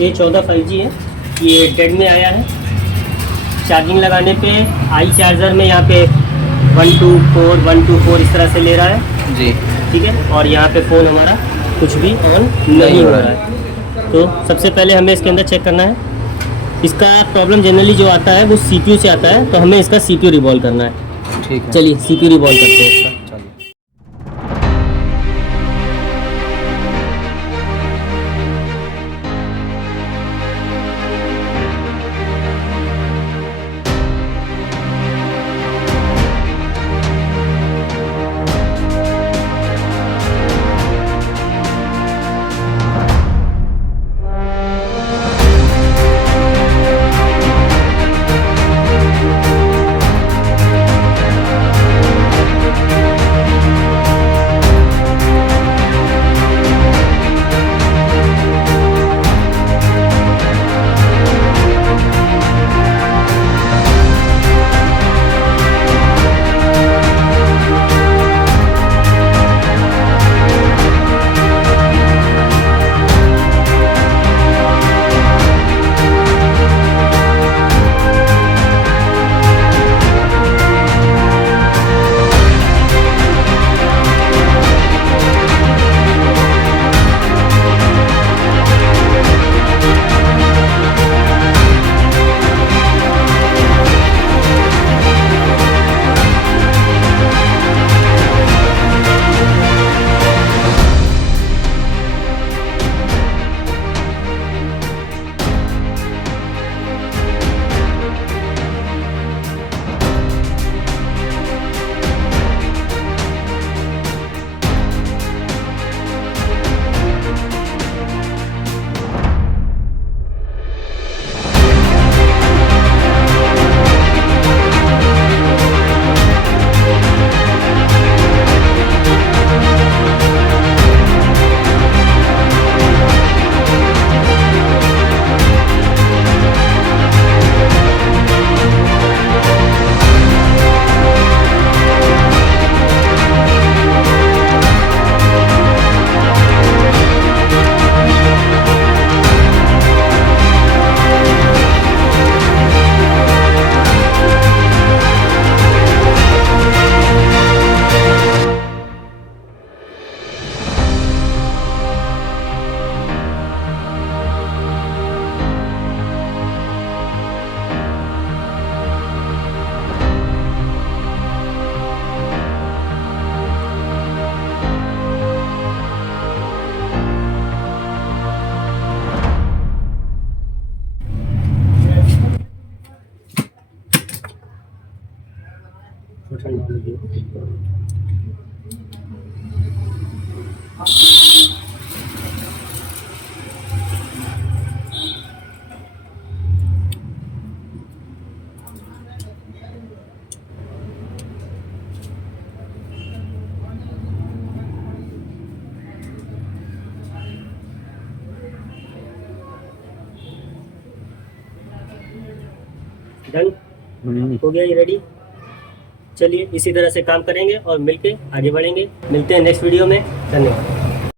A14 5G है, ये dead में आया है। चार्जिंग लगाने पे आई चार्जर में यहाँ पे 124 इस तरह से ले रहा है जी। ठीक है। और यहाँ पे फ़ोन हमारा कुछ भी ऑन नहीं हो रहा है। तो सबसे पहले हमें इसके अंदर चेक करना है। इसका प्रॉब्लम जनरली जो आता है वो CPU से आता है, तो हमें इसका CPU रिवॉल्व करना है। ठीक है, चलिए CPU रिवॉल्व करते हैं इसका। चलिए। डन हो गया ये रेडी। चलिए इसी तरह से काम करेंगे और मिलके आगे बढ़ेंगे। मिलते हैं नेक्स्ट वीडियो में। धन्यवाद।